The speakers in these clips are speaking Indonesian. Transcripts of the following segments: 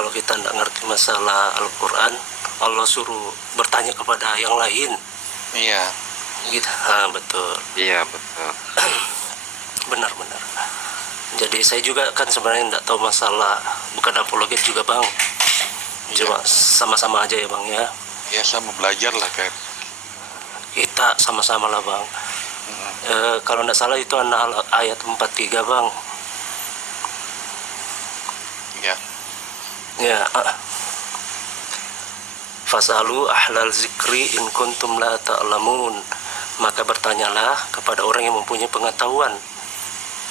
kalau kita tidak ngerti masalah Al-Quran, Allah suruh bertanya kepada yang lain. Iya. Gitu. Betul. Iya, betul. Benar-benar. Jadi saya juga kan sebenarnya tidak tahu masalah, bukan apologet juga bang. Cuma sama-sama aja ya bang ya. Ya sama belajar lah kayak. Kita sama-sama lah bang. Kalau tidak salah itu ayat 43 bang. Ya. Ya. Fasalu ahlal zikri in kuntum la ta'lamun. Maka bertanyalah kepada orang yang mempunyai pengetahuan.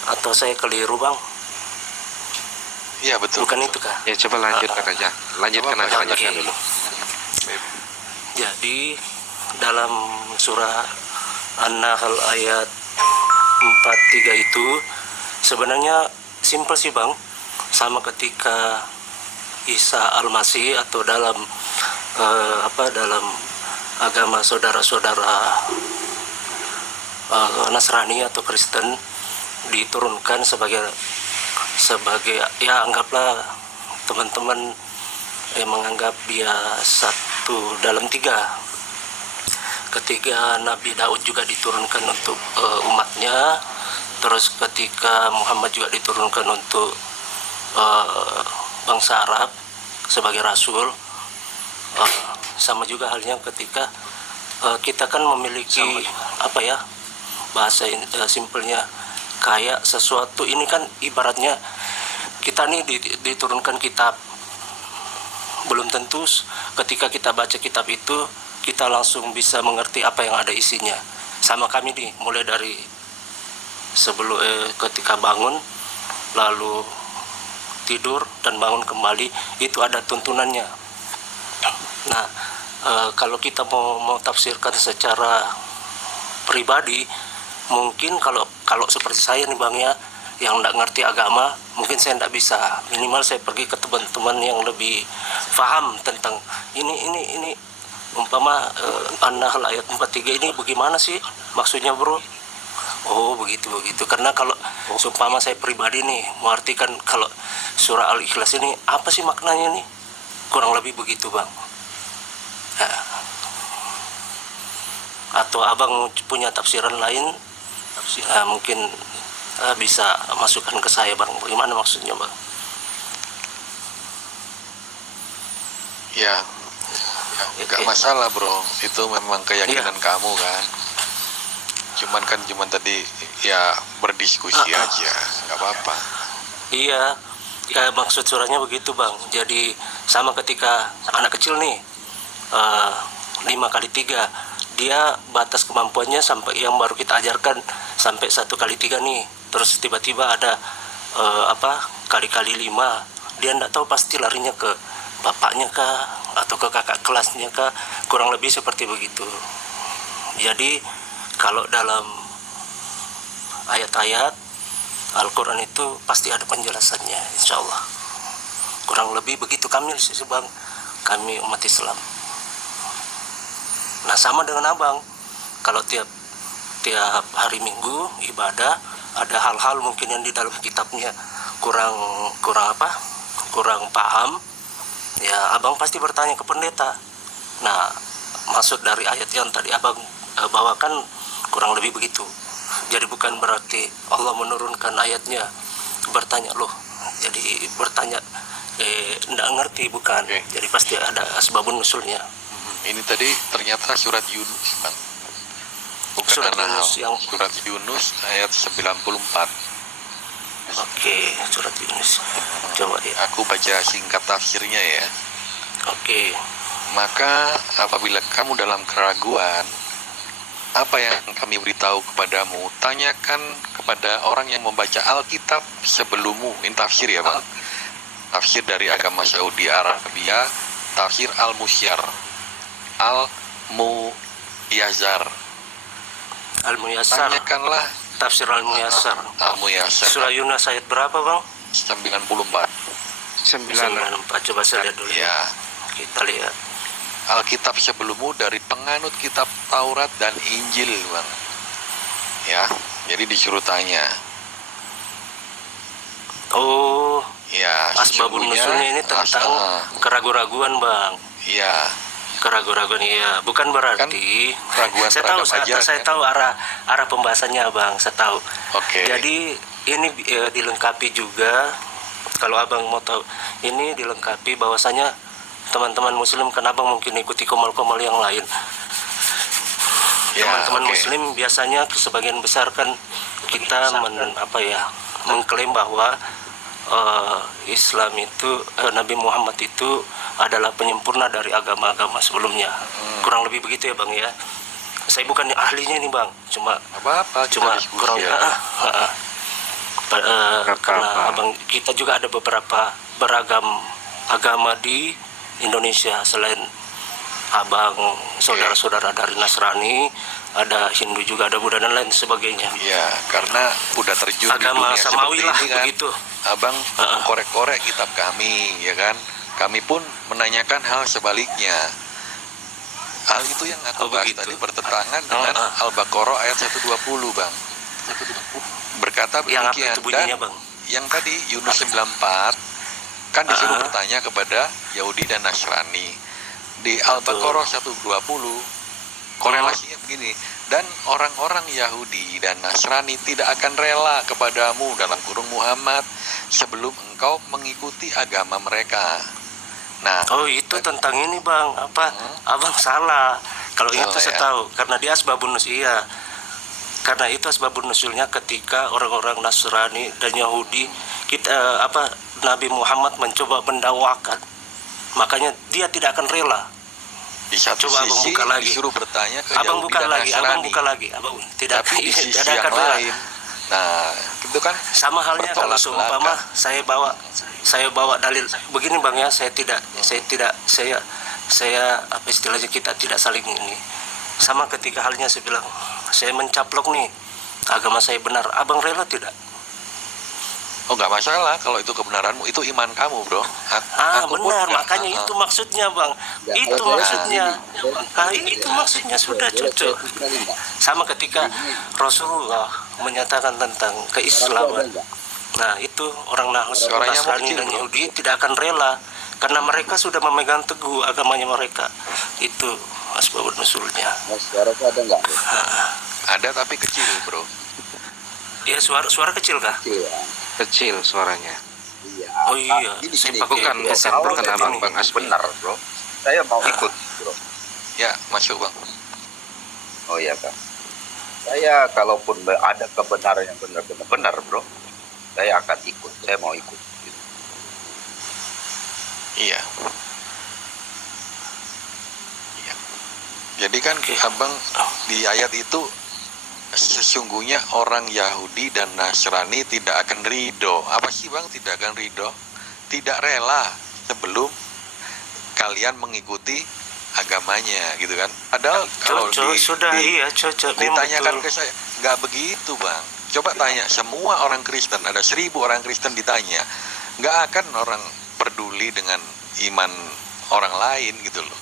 Atau saya keliru bang? Iya betul. Bukan betul. itu kah? Ya coba lanjutkan aja. Lanjutkan dulu. Jadi dalam surah An-Nahl ayat 43 itu sebenarnya simpel sih bang. Sama ketika Isa Al-Masih atau dalam dalam agama saudara-saudara Nasrani atau Kristen diturunkan sebagai ya anggaplah teman-teman yang menganggap dia satu dalam tiga. Ketika Nabi Daud juga diturunkan untuk umatnya, terus ketika Muhammad juga diturunkan untuk bangsa Arab sebagai rasul, sama juga halnya ketika kita kan memiliki bahasa simpelnya kayak sesuatu ini kan ibaratnya kita nih diturunkan kitab, belum tentu ketika kita baca kitab itu kita langsung bisa mengerti apa yang ada isinya. Sama kami nih mulai dari sebelum ketika bangun lalu tidur dan bangun kembali itu ada tuntunannya. Nah kalau kita mau tafsirkan secara pribadi, mungkin kalau seperti saya nih bang ya, yang tidak ngerti agama, mungkin saya tidak bisa. Minimal saya pergi ke teman-teman yang lebih paham tentang ini umpama An-Nahl ayat 43 ini bagaimana sih maksudnya bro? Oh begitu. Karena kalau seumpama saya pribadi nih mengartikan kalau surah Al-Ikhlas ini apa sih maknanya nih, kurang lebih begitu bang. Atau abang punya tafsiran lain, mungkin bisa masukkan ke saya bang, bagaimana maksudnya bang? Ya nggak masalah bro, itu memang keyakinan kamu kan. Cuman tadi ya berdiskusi aja, nggak apa-apa. Iya, ya maksud surahnya begitu bang. Jadi sama ketika anak kecil nih 5x3, dia batas kemampuannya sampai yang baru kita ajarkan sampai 1x3 nih. Terus tiba-tiba ada kali-kali 5, dia tidak tahu pasti larinya ke bapaknya kah atau ke kakak kelasnya kah, kurang lebih seperti begitu. Jadi kalau dalam ayat-ayat Al-Quran itu pasti ada penjelasannya, insya Allah. Kurang lebih begitu kami sih bang, kami umat Islam. Nah sama dengan abang, kalau tiap hari Minggu ibadah ada hal-hal mungkin yang di dalam kitabnya kurang paham, ya abang pasti bertanya ke pendeta. Nah maksud dari ayat yang tadi abang bawakan kurang lebih begitu. Jadi bukan berarti Allah menurunkan ayatnya bertanya loh, jadi bertanya enggak ngerti, bukan. Jadi pasti ada asbabun nusulnya. Ini tadi ternyata surat Yunus bang, bukan surat Yunus yang surat Yunus ayat 94. Oke, surat Yunus. Coba ya. Aku baca singkat tafsirnya ya. Oke. Maka apabila kamu dalam keraguan, apa yang kami beritahu kepadamu, tanyakan kepada orang yang membaca Alkitab sebelummu. Ini tafsir ya bang, tafsir dari agama Saudi Arabia, tafsir Al-Musyar Al-Muyazzar. Tanyakanlah tafsir Al-Muyazzar. Surah Yunus ayat berapa bang? 94. Coba saya lihat dulu ya. Kita lihat Alkitab sebelummu dari penganut kitab Taurat dan Injil bang. Ya, jadi disuruh tanya. Oh Ya, Asbabun sesungguhnya nusulnya ini tentang keraguan-raguan, Bang. ya Keraguan-raguan, iya. Bukan kan berarti keraguan saya tahu, terhadap ajaran saya kan. tahu arah pembahasannya, Bang. Saya tahu. Oke. Jadi ini dilengkapi juga, kalau Abang mau tahu, ini dilengkapi bahwasanya teman-teman Muslim kan Abang mungkin ikuti komal-komal yang lain. Ya, Teman-teman oke. Muslim biasanya sebagian besar kan kita mengklaim bahwa Islam itu Nabi Muhammad itu adalah penyempurna dari agama-agama sebelumnya. Kurang lebih begitu ya, Bang ya. Saya bukan ahlinya nih, Bang. Cuma Apa-apa, kita cuma diskusi kurang ya. karena Abang kita juga ada beberapa beragam agama di Indonesia selain Abang, saudara-saudara dari Nasrani, ada Hindu juga, ada Buddha dan lain sebagainya. Ya, karena udah terjun Agama di dunia samawi seperti lah ini kan. begitu. Abang korek-korek kitab kami, ya kan? Kami pun menanyakan hal sebaliknya. Hal itu yang aku bahas begitu. tadi bertentangan dengan Al-Baqarah ayat 120, Bang. Berkata Yang apa demikian. itu bunyinya, Dan Bang? yang tadi Yunus 94 kan disuruh bertanya kepada Yahudi dan Nasrani. Di Al-Baqarah 120 korelasinya begini, dan orang-orang Yahudi dan Nasrani tidak akan rela kepadamu dalam kurung Muhammad sebelum engkau mengikuti agama mereka. Nah, Oh, itu tentang ini, Bang. Apa? Abang salah. Kalau itu Salah, saya ya? tahu karena dia asbabun nusul, iya. Karena itu asbabun nusulnya ketika orang-orang Nasrani dan Yahudi Nabi Muhammad mencoba mendakwakan. Makanya dia tidak akan rela. di satu Coba Abang sisi buka lagi. disuruh bertanya ke Abang Yahudi buka dan lagi, Abang Nasrani, buka lagi. Abang tidak tapi di sisi tidak yang akan rela. lain, nah itu kan Sama halnya kalau bertolak seumpama belakang. saya bawa dalil begini, Bang ya, saya apa istilahnya, kita tidak saling ini. Sama ketika halnya saya bilang saya mencaplok nih agama saya benar, Abang rela tidak? Oh, nggak masalah kalau itu kebenaranmu, itu iman kamu, bro. Aku pun Benar, nggak- makanya itu maksudnya, Bang. Itu maksudnya. Itu maksudnya sudah cocok. Sama ketika Rasulullah menyatakan tentang keislaman. Nah, itu orang Suaranya mau Nasrani kecil, dan bro. Yahudi tidak akan rela karena mereka sudah memegang teguh agamanya mereka. Itu asbabun nusulnya. Suara tuh ada nggak? Ada tapi kecil, bro. Ya, suara kecil kah? Kecil ya. Kecil suaranya. Iya. Oh iya, Gini, saya gini. pakai Bukan Kalau Bluetooth saya abang ini. Bang Asmi. benar, bro. Saya mau ikut, bro. Ya, masuk, bang. Oh iya, Kak. Saya kalaupun ada kebenaran yang benar, bro, saya akan ikut. Saya mau ikut. Iya. Iya. Jadi kan abang di ayat itu sesungguhnya orang Yahudi dan Nasrani tidak akan ridho. Apa sih, bang? Tidak akan ridho, tidak rela sebelum kalian mengikuti agamanya, gitu kan? Padahal kalau Cocok, cocok. Memang ditanyakan betul. ke saya, nggak begitu, bang. Coba tanya semua orang Kristen, ada 1000 orang Kristen ditanya, nggak akan orang peduli dengan iman orang lain, gitu loh.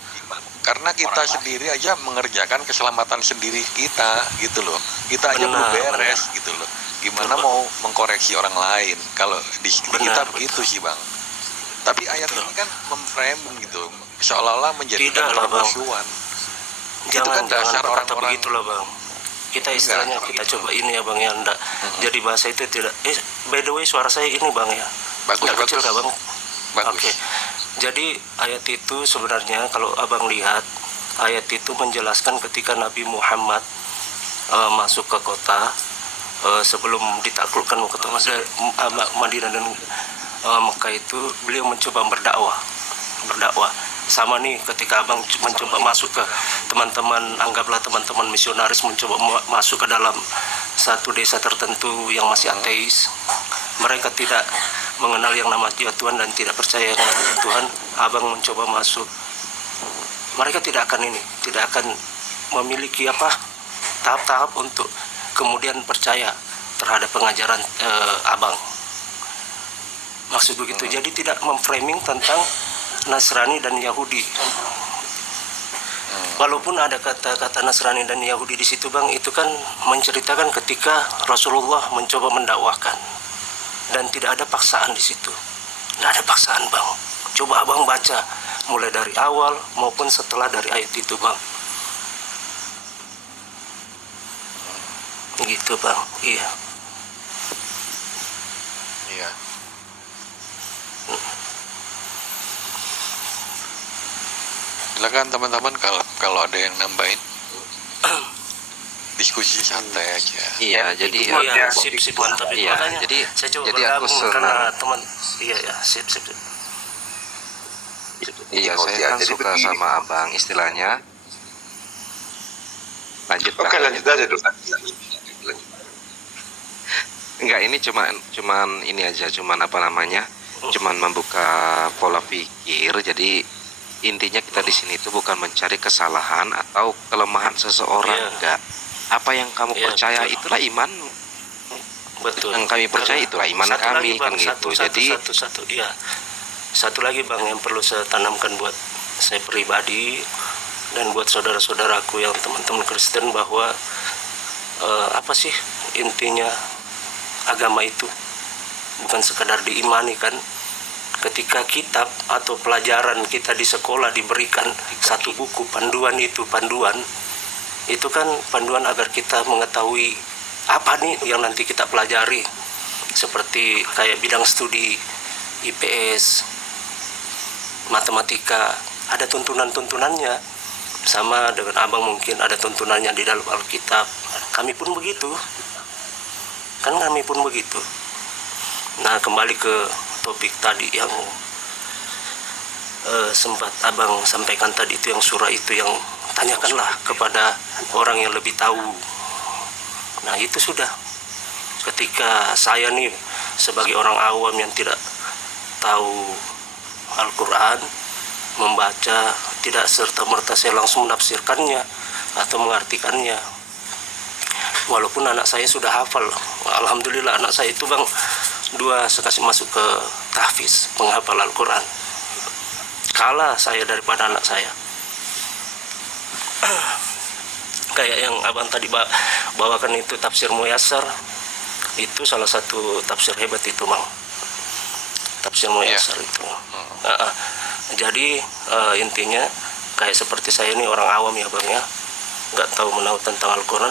Karena kita sendiri aja mengerjakan keselamatan sendiri kita, gitu loh. Kita aja belum beres, gitu loh. Gimana mau mengkoreksi orang lain? Kalau di kita begitu sih, bang. Tapi ayat ini kan memframing gitu, seolah-olah menjadikan Tidak lah, Bang. permusuhan. Itu Jangan kan dasar berkata orang-orang. begitulah, Bang. Kita istilahnya kita coba ini ya, Bang ya, enggak. Jadi bahasa itu tidak. By the way, suara saya ini, Bang ya. Bagus, Nggak kecil bagus. kah, Bang? Bagus. Oke. Jadi ayat itu sebenarnya kalau Abang lihat, ayat itu menjelaskan ketika Nabi Muhammad masuk ke kota sebelum ditaklukkan kota Madinah dan Mekah itu, beliau mencoba berdakwah. Sama nih ketika Abang mencoba masuk ke teman-teman, anggaplah teman-teman misionaris mencoba masuk ke dalam satu desa tertentu yang masih ateis, mereka tidak mengenal yang nama Tuhan dan tidak percaya yang nama Tuhan. Abang mencoba masuk, mereka tidak akan memiliki tahap-tahap untuk kemudian percaya terhadap pengajaran Abang. Maksud begitu. Jadi tidak memframing tentang Nasrani dan Yahudi. Walaupun ada kata-kata Nasrani dan Yahudi di situ, Bang, itu kan menceritakan ketika Rasulullah mencoba mendakwahkan dan tidak ada paksaan di situ. Nggak ada paksaan bang. Coba abang baca mulai dari awal maupun setelah dari ayat itu bang. Gitu bang. Iya. Iya. Silakan teman-teman, kalau ada yang nambahin, diskusi santai aja. Iya, jadi Iya, sip mantap itu. Iya, Makanya jadi saya coba jadi aku bergabung senang. karena teman. Iya ya, sip. Iya, Oh, saya ya, kan jadi suka begini. sama abang istilahnya. Lanjut Oke, Bang. lanjut aja dulu. Enggak, ini cuman ini aja, cuman apa namanya? Cuman membuka pola pikir. Jadi intinya kita di sini itu bukan mencari kesalahan atau kelemahan seseorang, Iya. enggak. Apa yang kamu Iya, percaya betul. itulah iman. Betul. Yang kami percaya Karena itulah iman satu kami, lagi, Bang, kan gitu. Jadi satu. Iya. Satu lagi bang yang perlu saya tanamkan buat saya pribadi dan buat saudara-saudaraku yang teman-teman Kristen bahwa apa sih intinya agama itu bukan sekadar diimani kan. Ketika kitab atau pelajaran kita di sekolah diberikan satu buku panduan itu kan panduan agar kita mengetahui apa nih yang nanti kita pelajari, seperti kayak bidang studi IPS, matematika, ada tuntunan-tuntunannya. Sama dengan abang mungkin ada tuntunannya di dalam Alkitab. Kami pun begitu. Nah, kembali ke topik tadi yang sempat abang sampaikan tadi, itu yang surah itu, yang tanyakanlah kepada orang yang lebih tahu. Nah, itu sudah. Ketika saya nih sebagai orang awam yang tidak tahu Al-Quran, membaca, tidak serta-merta saya langsung menafsirkannya atau mengartikannya. Walaupun anak saya sudah hafal. Alhamdulillah anak saya itu bang, 2 saya kasih masuk ke tahfiz, menghafal Al-Quran. Kalah saya daripada anak saya. Kayak yang abang tadi bawakan itu tafsir Muyassar, itu salah satu tafsir hebat itu bang. Tafsir Muyassar itu. Jadi intinya kayak seperti saya ini orang awam ya bang ya, nggak tahu menahu tentang Al-Quran,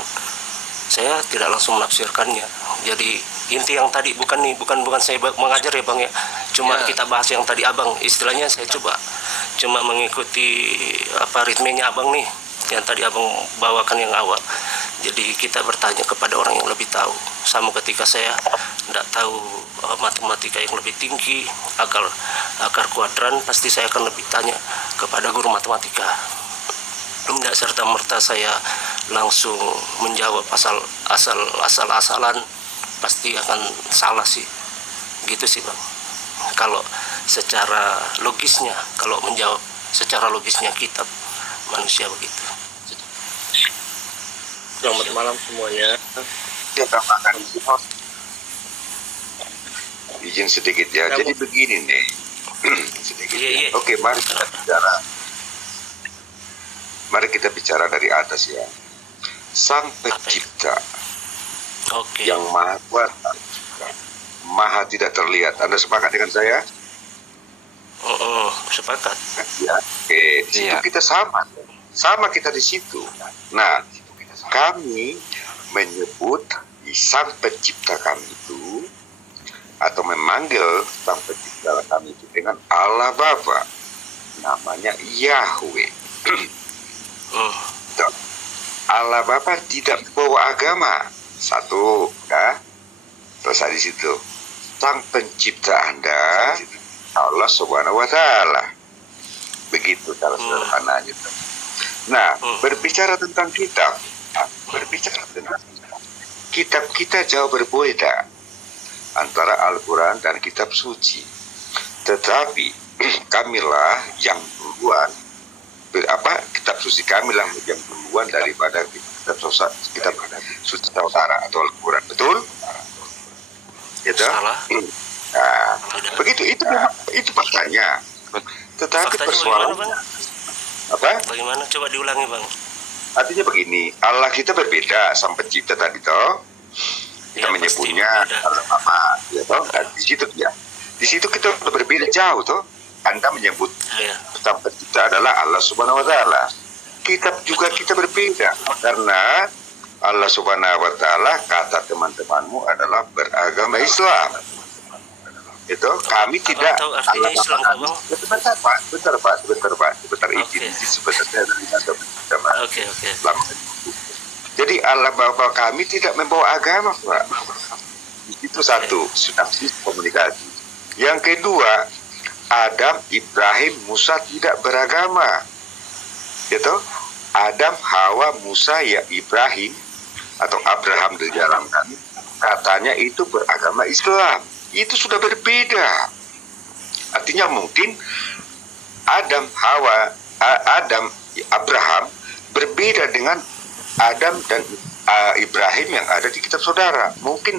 saya tidak langsung menafsirkannya. Jadi inti yang tadi bukan saya mengajar ya bang ya, cuma kita bahas yang tadi abang, istilahnya saya cuma mengikuti apa ritmenya abang nih, yang tadi abang bawakan yang awal. Jadi kita bertanya kepada orang yang lebih tahu. Sama ketika saya tidak tahu matematika yang lebih tinggi, akar kuadran, pasti saya akan lebih tanya kepada guru matematika. Tidak serta-merta saya langsung menjawab asal-asalan, pasti akan salah sih. Gitu sih bang. Kalau secara logisnya, kalau menjawab secara logisnya kitab manusia begitu. Selamat malam semuanya. Kita makan izin sedikit ya. Jadi begini nih. Sedikit. Iya. Oke, mari kita bicara dari atas ya. Sang Pencipta Oke. yang Maha Kuasa, Maha tidak terlihat. Anda sepakat dengan saya? Sepakat. Ya. Oke, di situ Iya. kita sama kita di situ. Nah, kami menyebut Sang Pencipta kami itu, atau memanggil Sang Pencipta kami itu dengan Allah Bapa, namanya Yahweh. Allah Bapa tidak membawa agama. Satu, ya. Selesai di situ. Sang Pencipta Anda, Allah Subhanahu wa Ta'ala. Begitu cara sederhananya. Nah, berbicara tentang kitab, kitab kita jauh berbeda antara Al-Quran dan kitab suci. Tetapi kamilah yang duluan, kitab suci kamilah yang duluan daripada kitab suci saudara atau Al-Quran. Betul? Gitu? Salah. Nah, begitu itu faktanya. Tetapi Faktanya persoalan bagaimana, apa? Bagaimana? Coba diulangi bang. Artinya begini, Allah kita berbeda, Sang Pencipta tadi toh. Kita Ya, menyebutnya pasti berbeda. Allah Bapa, ya toh. Nah, di situ ya. Di situ kita udah berbeda jauh toh. Anda menyebut Ya. Sang Pencipta adalah Allah Subhanahu wa taala. Kita berbeda karena Allah Subhanahu wa taala kata teman-temanmu adalah beragama Islam. Itu kami tidak tahu artinya Islam, Bang? Sebentar izin sebenarnya Oke. Jadi Allah Bapa kami tidak membawa agama, Pak. Itu satu, sudah komunikasi. Yang kedua, Adam, Ibrahim, Musa tidak beragama. Gitu? Adam, Hawa, Musa, ya Ibrahim atau Abraham di dalam kami katanya itu beragama Islam. Itu sudah berbeda. Artinya mungkin Adam, Hawa, Adam, Abraham berbeda dengan Adam dan Ibrahim yang ada di kitab saudara. Mungkin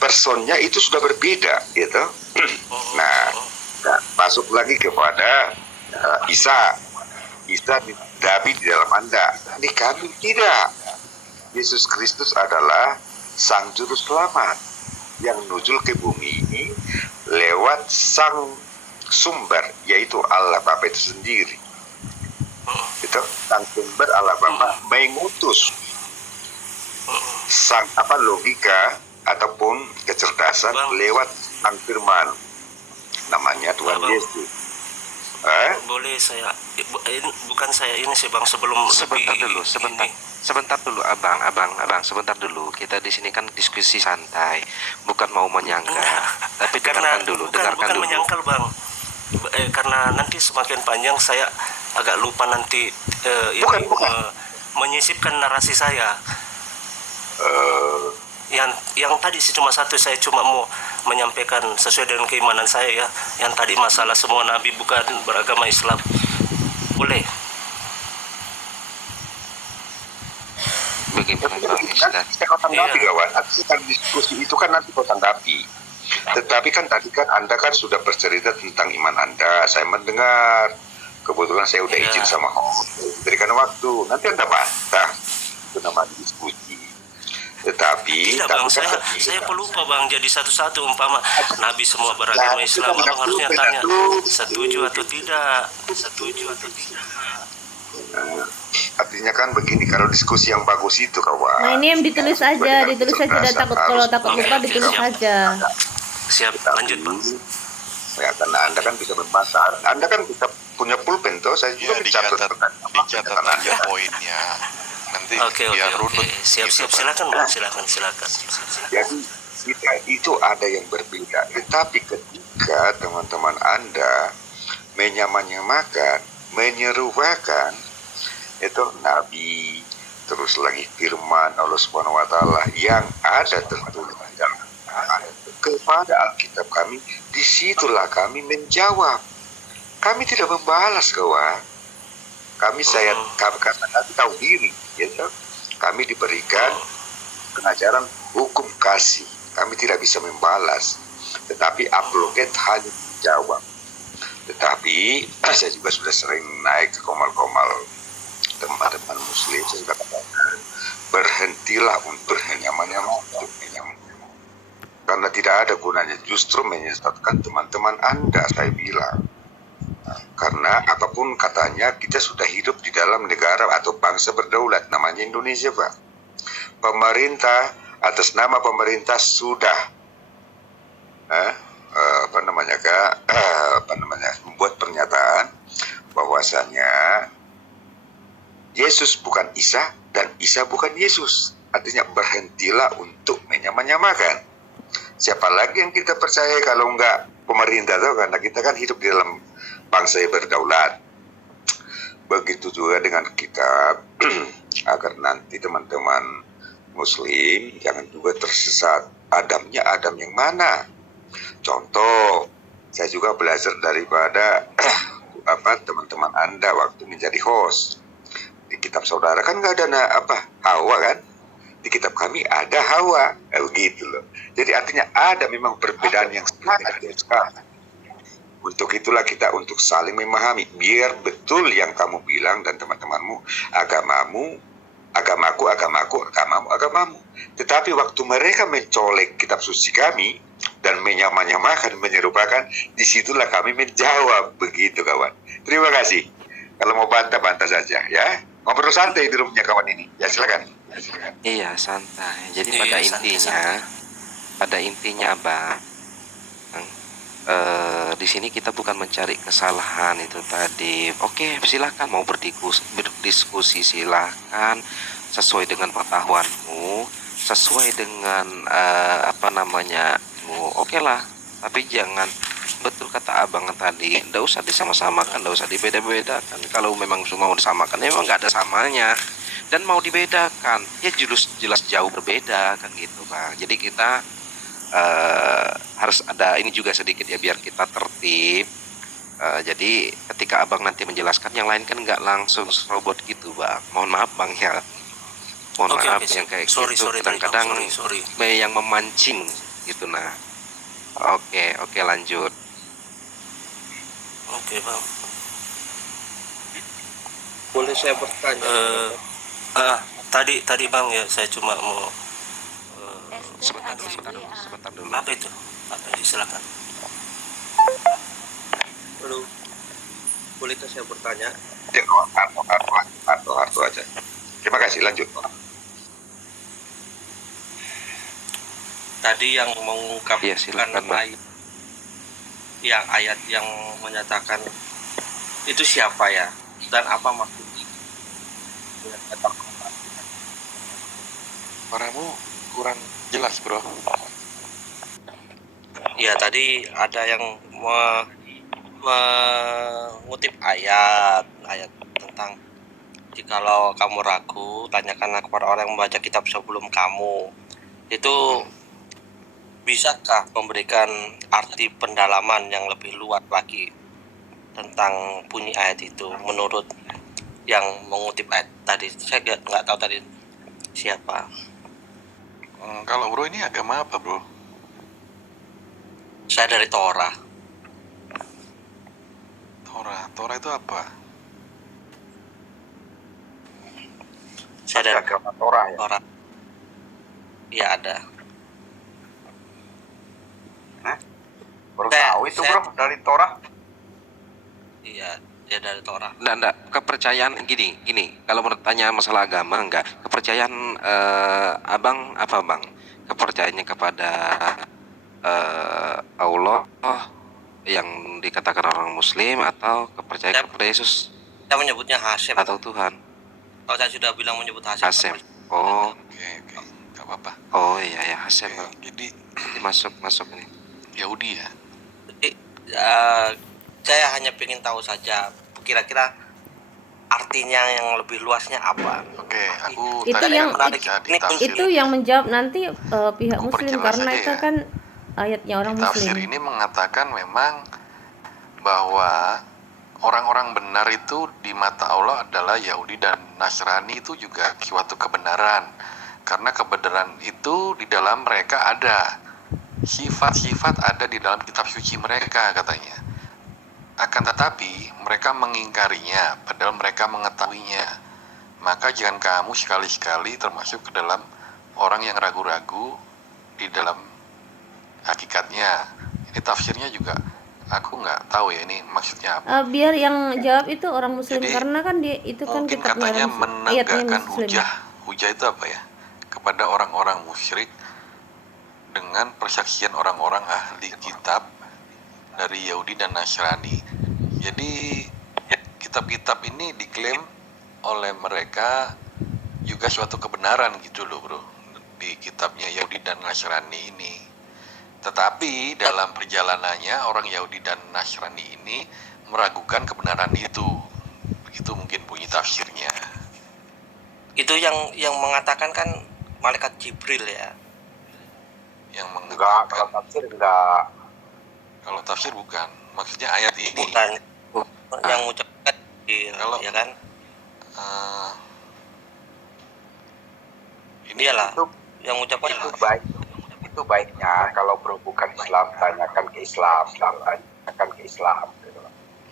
personnya itu sudah berbeda, gitu. Nah, masuk lagi kepada Isa David di dalam Anda. Di kami tidak. Yesus Kristus adalah Sang Juru Selamat yang nuzul ke bumi ini lewat Sang Sumber, yaitu Allah Bapa itu sendiri. Itu Sang Sumber Allah Bapa mengutus sang logika ataupun kecerdasan lewat Sang Firman, namanya Tuhan Yesus. Boleh saya bukan saya ini sih Bang, sebelum Sebentar dulu abang, sebentar dulu. Kita di sini kan diskusi santai, bukan mau menyanggah. Tapi karena dengarkan dulu. bukan menyangkal Bang. Karena nanti semakin panjang saya agak lupa nanti menyisipkan narasi saya. Yang tadi sih cuma satu, saya cuma mau menyampaikan sesuai dengan keimanan saya ya. Yang tadi masalah semua nabi bukan beragama Islam. Boleh. Bagaimana Bang Kan Ustaz? kau tanggapi kawan. Artinya diskusi itu kan nanti kau tanggapi. Tetapi kan tadi kan Anda kan sudah bercerita tentang iman Anda. Saya mendengar. Kebetulan saya udah izin sama berikan waktu. Nanti Anda bantah. Itu nama diskusi. Tetapi Tidak Bang, saya pelupa Bang. Jadi satu-satu umpama nabi semua beragama Islam, Abang harusnya tanya setuju atau tidak. Artinya kan begini, kalau diskusi yang bagus itu kawan. Nah ini yang ditulis aja, tidak takut, kalau takut lupa ditulis aja. Siap, lanjut Bang. Ya, karena Anda kan bisa membantah. Anda kan bisa punya pulpen toh. Saya juga mencatat dicatat aja poinnya. Nanti Oke. biar runut. Siap, silakan Bang, silakan. Jadi kita itu ada yang berbeda. Tetapi ketika teman-teman Anda menyamakan, menyerupakan itu nabi, terus lagi firman Allah Subhanahu wa taala yang ada tertulis dalam kepada Alkitab kami, disitulah kami menjawab. Kami tidak membalas kawan. Karena kami tahu diri, gitu. Kami diberikan pengajaran hukum kasih. Kami tidak bisa membalas, tetapi apologet hanya menjawab. Tetapi saya juga sudah sering naik ke komal-komal teman-teman Muslim. Saya sudah katakan, berhentilah untuk nyaman-nyaman. Karena tidak ada gunanya, justru menyesatkan teman-teman Anda, saya bilang. Karena apapun katanya, kita sudah hidup di dalam negara atau bangsa berdaulat, namanya Indonesia, Pak. Pemerintah, atas nama pemerintah sudah membuat pernyataan bahwasanya Yesus bukan Isa dan Isa bukan Yesus. Artinya berhentilah untuk menyamakan. Siapa lagi yang kita percaya kalau enggak pemerintah tuh, karena kita kan hidup di dalam bangsa yang berdaulat. Begitu juga dengan kita agar nanti teman-teman Muslim jangan juga tersesat. Adamnya Adam yang mana? Contoh, saya juga belajar daripada teman-teman Anda waktu menjadi host. Di kitab saudara kan nggak ada Hawa kan? Di kitab kami ada Hawa, begitu loh. Jadi artinya ada memang perbedaan yang sangat sekali. Untuk itulah kita untuk saling memahami, biar betul yang kamu bilang dan teman-temanmu, agamamu, agamamu. Tetapi waktu mereka mencolek kitab suci kami, dan menyamakan, menyerupakan, disitulah kami menjawab. Begitu kawan. Terima kasih. Kalau mau bantah-bantah saja ya. Ngobrol santai di rumahnya kawan ini. Ya silakan. Iya, santai. Jadi Iya, pada santai, intinya, Abang, di sini kita bukan mencari kesalahan itu tadi. Oke, silakan mau berdiskusi silakan sesuai dengan pengetahuanmu, sesuai dengan oke lah. Tapi jangan, betul kata abang tadi, nggak usah disama-samakan, nggak usah dibeda-bedakan. Kalau memang semua mau disamakan, ya memang nggak ada samanya. Dan mau dibedakan, ya jelas jauh berbeda kan gitu bang. Jadi kita harus ada ini juga sedikit ya biar kita tertib. Jadi ketika abang nanti menjelaskan, yang lain kan nggak langsung robot gitu bang. Mohon maaf bang ya. Mohon Oke, maaf oke, yang kayak sorry, gitu. sorry, Bang. Kadang-kadang sorry. yang memancing gitu nah. Oke, lanjut. Oke, Bang. Boleh saya bertanya? Tadi Bang ya, saya cuma mau Sebentar dulu. apa itu? Silakan. Halo, boleh saya bertanya? Ya, Harto aja. Terima kasih. Lanjut. Tadi yang Iya, mengungkapkan silakan, Bang. ayat yang menyatakan itu siapa ya? Dan apa maksudnya? Suaramu kurang jelas, bro. Ya, tadi ada yang mengutip ayat tentang jikalau kamu ragu, tanyakanlah kepada orang yang membaca kitab sebelum kamu. Itu bisakah memberikan arti pendalaman yang lebih luas lagi tentang bunyi ayat itu menurut yang mengutip ayat tadi? Saya nggak tahu tadi siapa. Kalau bro ini agama apa bro? Saya dari Torah. Torah itu apa? Saya dari Agama Torah ya. Torah. Iya ada. Baru Saya- tahu itu saya- bro dari Torah. Iya, dia dari Torah. Enggak, kepercayaan gini. Kalau bertanya masalah agama, enggak. Kepercayaan abang apa bang? Kepercayaannya kepada Allah yang dikatakan orang Muslim, atau kepercayaan kepada Yesus Saya menyebutnya Hasem. atau Tuhan? Kalau saya sudah bilang menyebut Hasem. Hasem. Oh, Oke, nggak apa-apa. iya Hasem. Oke, jadi Ini masuk ini. Yahudi ya. Jadi, saya hanya ingin tahu saja kira-kira artinya yang lebih luasnya apa. Oke, aku Itu tadi yang- kan baca di tafsir. Itu yang menjawab nanti pihak Aku muslim, perjelas karena aja itu ya. kan ayatnya orang Di tafsir muslim. ini mengatakan memang bahwa orang-orang benar itu di mata Allah adalah Yahudi dan Nasrani, itu juga suatu kebenaran. Karena kebenaran itu di dalam mereka ada. Sifat-sifat ada di dalam kitab suci mereka katanya. Akan tetapi mereka mengingkarinya padahal mereka mengetahuinya. Maka jangan kamu sekali-sekali termasuk ke dalam orang yang ragu-ragu di dalam hakikatnya. Ini tafsirnya juga aku nggak tahu ya ini maksudnya apa. Biar yang jawab itu orang muslim, Jadi, karena kan dia itu kan Mungkin kitabnya katanya orang muslim, ayatnya menegakkan muslim. hujah itu apa ya, kepada orang-orang musyrik dengan persaksian orang-orang ahli kitab dari Yahudi dan Nasrani. Jadi kitab-kitab ini diklaim oleh mereka juga suatu kebenaran gitu loh bro, di kitabnya Yahudi dan Nasrani ini. Tetapi dalam perjalanannya orang Yahudi dan Nasrani ini meragukan kebenaran itu. Begitu mungkin bunyi tafsirnya. Itu yang mengatakan kan malaikat Jibril ya. Yang Enggak, mengatakan kalau tafsir enggak. kalau tafsir bukan, maksudnya ayat ini. Bukan yang mengucapkan Jibril, Kalau- ya kan? eh, ini Iyalah, yang mengucapkan Itu baik. Itu baiknya kalau bro bukan Islam, tanyakan ke Islam. Tanyakan ke Islam.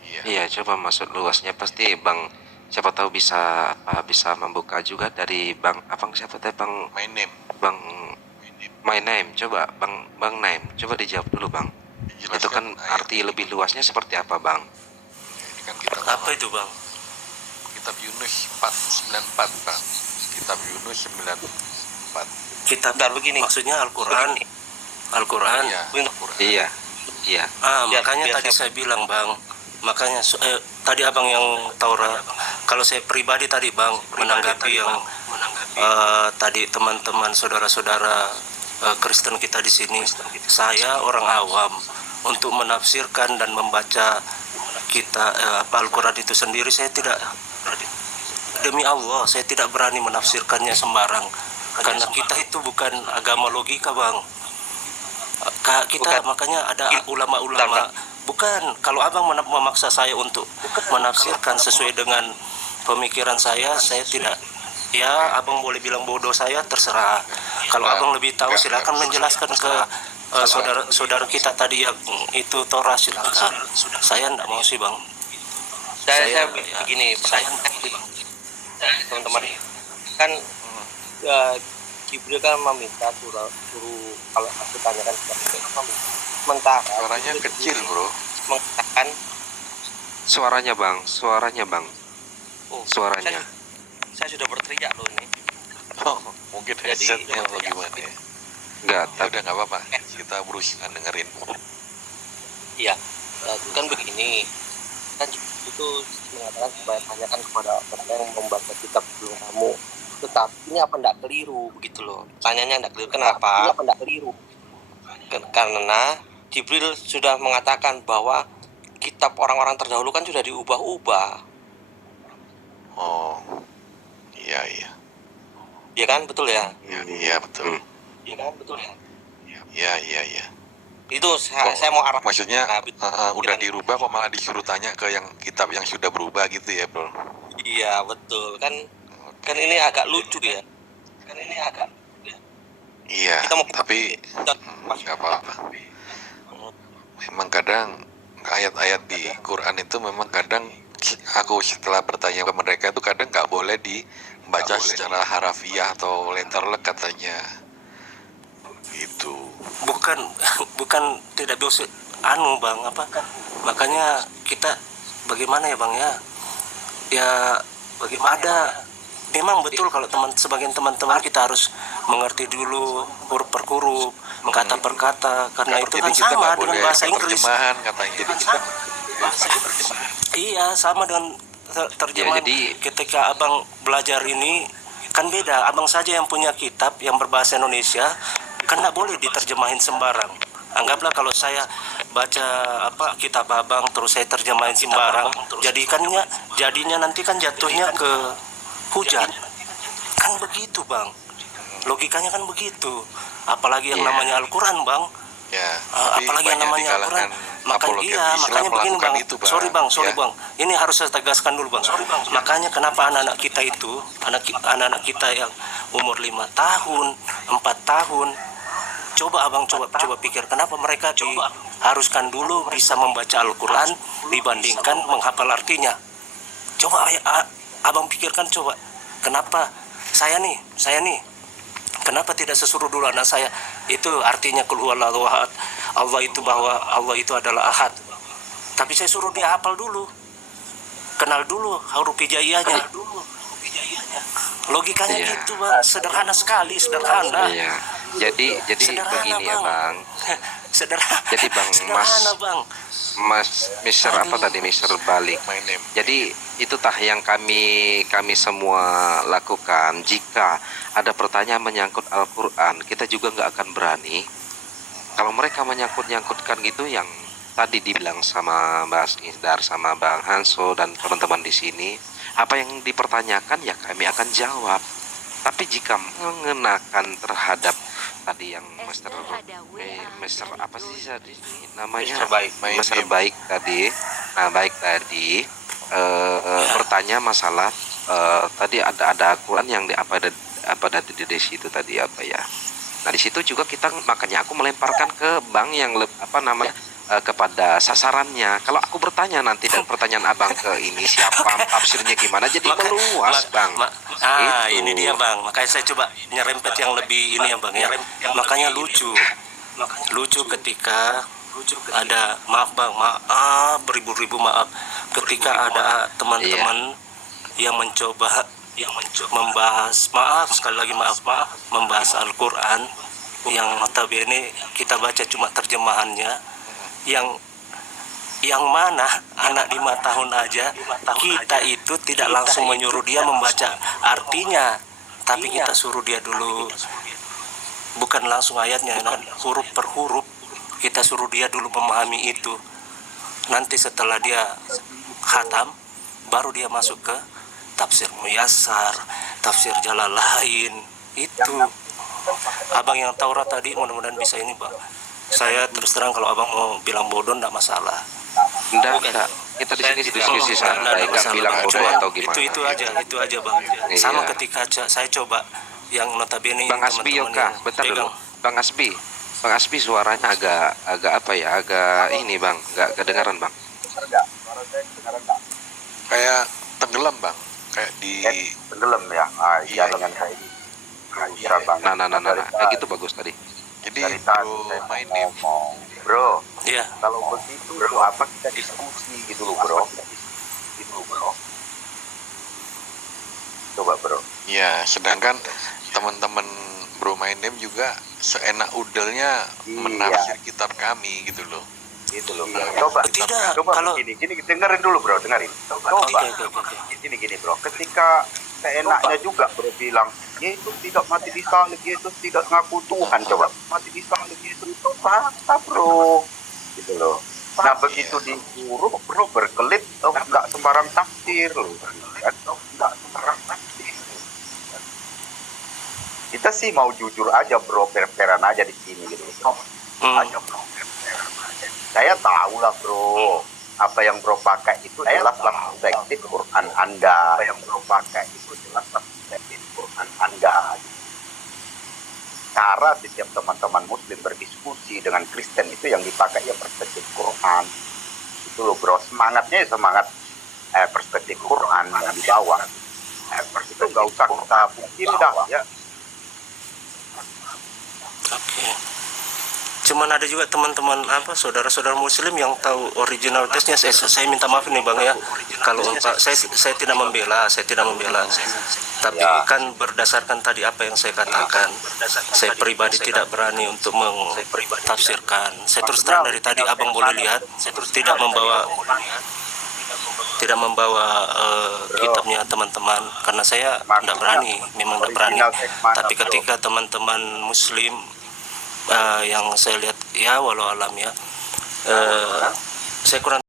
iya. Iya, coba masuk luasnya pasti bang. Siapa tahu bisa membuka juga dari bang. Abang siapa teh bang? My name. Bang My name, coba Bang Naim, coba dijawab dulu Bang. Itu kan arti lebih luasnya seperti apa Bang? Ini kan kita Apa itu bang? kitab Yunus 494 Bang. Kitab Yunus 94. Kitab Bentar, begini. maksudnya Al-Quran. Al-Quran. Iya, Begini. Al-Quran. Iya, iya. Biar- Makanya biar tadi saya- saya bilang bang, makanya tadi abang yang Taurat. Kalau saya pribadi tadi bang menanggapi yang tadi teman-teman saudara-saudara Kristen kita di sini, saya orang awam untuk menafsirkan dan membaca kita Al-Quran itu sendiri saya tidak, demi Allah saya tidak berani menafsirkannya sembarang karena kita itu bukan agama logika bang. Kita makanya ada ulama-ulama. Bukan, kalau abang memaksa saya untuk menafsirkan sesuai dengan pemikiran saya tidak. Ya, abang boleh bilang bodoh saya terserah. Kalau abang lebih tahu silakan menjelaskan ke saudara kita tadi yang itu Torah, silakan. Saya enggak mau sih bang. saya ya, begini, saya teman-teman kan Jibril kan meminta suruh kalau aku tanyakan seperti itu sementara Suaranya kecil, Bro. mengatakan Suaranya Bang, oh, suaranya. saya sudah berteriak loh ini. Oh, mungkin Jadi, headsetnya udah atau gimana ya. Enggak, Ya udah nggak apa-apa. Kita berusaha dengerin. Iya, kan begini, kan itu mengatakan supaya tanyakan kepada orang yang membaca kitab sebelum kamu. Tetapi ini apa enggak keliru begitu loh? Tanyanya enggak keliru. Kenapa? Ini apa enggak keliru? Karena Jibril sudah mengatakan bahwa kitab orang-orang terdahulu kan sudah diubah-ubah, Oh, iya iya. ya kan, betul ya? Iya betul. Iya kan, betul ya? Iya. Itu saya mau arah. Maksudnya Nah, udah dirubah kok malah disuruh tanya ke yang kitab yang sudah berubah gitu ya, Bro. Iya betul kan ini agak lucu ya. Kan ini agak Iya, Kita mau- tapi nggak apa-apa. Memang kadang ayat-ayat di Quran itu memang kadang aku setelah bertanya ke mereka itu kadang nggak boleh dibaca secara harafiah atau letterlek katanya. Gitu. bukan tidak dosa bang apa, makanya kita bagaimana ya bang ya bagaimana ada memang betul kalau sebagian teman-teman kita harus mengerti dulu huruf per huruf, kata per kata, karena itu Jadi kan kita sama nggak dengan boleh bahasa Inggris. terjemahan katanya. Iya, sama dengan terjemahan. Ya, jadi- Ketika abang belajar ini kan beda. Abang saja yang punya kitab yang berbahasa Indonesia, kan nggak boleh diterjemahin sembarang. Anggaplah kalau saya baca kitab abang terus saya terjemahin sembarang, jadinya nanti kan jatuhnya ke hujat. Kan begitu bang. Logikanya kan begitu. Apalagi yang Iya. namanya Al-Quran bang. Ya, tapi Apalagi yang banyak di namanya Al-Quran. kalangan Makanya apologet Islam makanya begini melakukan bang. itu, Bang. Sorry Ya. bang. Ini harus saya tegaskan dulu bang. Makanya kenapa anak-anak kita itu, anak-anak kita yang umur 5 tahun, 4 tahun, coba pikir kenapa mereka diharuskan dulu bisa membaca Al-Quran dibandingkan menghafal artinya. Coba abang pikirkan coba, kenapa saya nih, kenapa tidak sesuruh dulu anak saya itu artinya kul huwallahu ahad, Allah itu bahwa Allah itu adalah ahad. Tapi saya suruh dia hafal dulu, kenal dulu huruf hijaiyahnya. Logikanya Iya. gitu bang, sederhana sekali, sederhana. Iya. Jadi Sederhana, begini ya Bang. Sederhana. Jadi, Bang, sederhana bang. Mister apa tadi, Mister Balik. My name. Jadi itu tah yang kami semua lakukan. Jika ada pertanyaan menyangkut Al-Quran, kita juga nggak akan berani. Kalau mereka menyangkut-nyangkutkan gitu, yang tadi dibilang sama Mas Isdar, sama Bang Hanso dan teman-teman di sini, apa yang dipertanyakan ya kami akan jawab. Tapi jika mengenakan terhadap tadi yang Mister apa sih tadi namanya? Mister Baik. Mister Baik tadi. Nah, Baik tadi bertanya masalah tadi ada Al-Quran yang di situ tadi apa ya. Nah, di situ juga kita makanya aku melemparkan ke Bang yang kepada sasarannya. Kalau aku bertanya nanti dan pertanyaan abang ke ini siapa tafsirnya gimana, jadi meluas bang. Itu. Ini dia bang, makanya saya coba nyerempet yang lebih ini ya bang ya. Makanya lucu ketika ada, maaf bang, maaf beribu-ribu maaf, ketika ada teman-teman yang mencoba membahas, maaf sekali lagi maaf membahas Al-Quran yang notabene kita baca cuma terjemahannya, yang mana anak 5 tahun aja kita itu tidak langsung menyuruh dia membaca artinya, tapi kita suruh dia dulu, bukan langsung ayatnya, huruf per huruf kita suruh dia dulu memahami itu. Nanti setelah dia khatam baru dia masuk ke tafsir Muyassar, tafsir Jalalain. Itu abang yang Taurat tadi mudah-mudahan bisa ini bang. Saya terus terang kalau abang mau bilang bodoh enggak masalah. Enggak. Kita di sini diskusi santai, enggak bilang bodoh atau gimana. Itu aja bang. Iya. Sama ketika saya coba yang notabene Bang Asbi Yoka, bentar dulu. Bang Asbi suaranya agak apa ya? Agak ini bang, enggak kedengaran bang. Kayak tenggelam bang, kayak di Tenggelam ya. Iya dengan kayak ini. Bisa bang. Nah, kayak gitu bagus tadi. jadi Dari tadi bro saya main name. ngomong, bro. Iya. Kalau begitu, bro, apa kita diskusi gitu loh, bro? Coba, bro. Ya, sedangkan teman-teman bro main name juga seenak udelnya Iya. menafsir kitab kami gitu loh. Gitu loh, bro. Coba, Tidak, coba kalau- gini, dengerin dulu, bro, dengerin. Coba, Oke. gini, bro. Ketika seenaknya juga, bro, bilang, Yesus tidak mati di salib, Yesus tidak ngaku Tuhan, coba. Mati di salib, Yesus itu fakta, bro. Gitu loh. Nah, begitu disuruh, bro, berkelit, nggak sembarang tafsir, loh. Nggak sembarang tafsir. Kita sih mau jujur aja, bro, per-peran aja di sini, gitu. Aja, bro, per-peran aja. Saya tahu lah, bro. Apa yang bro pakai itu jelaslah perspektif Quran Anda. Apa yang bro pakai itu jelaslah perspektif Quran Anda. Cara setiap teman-teman Muslim berdiskusi dengan Kristen itu yang dipakai ya perspektif Quran. Itu loh, bro. Semangatnya ya semangat perspektif Quran yang dibawa. Itu nggak usah kita pungkiri dah ya. Oke. Cuman ada juga teman-teman saudara-saudara muslim yang tahu original tesnya. Saya minta maaf nih bang ya, kalau saya tidak membela, tapi kan berdasarkan tadi apa yang saya katakan, saya pribadi tidak berani untuk mentafsirkan. Saya terus terang dari tadi abang boleh lihat, saya terus tidak membawa kitabnya teman-teman karena saya tidak berani, memang tidak berani. Tapi ketika teman-teman muslim yang saya lihat ya walau alam ya, saya kurang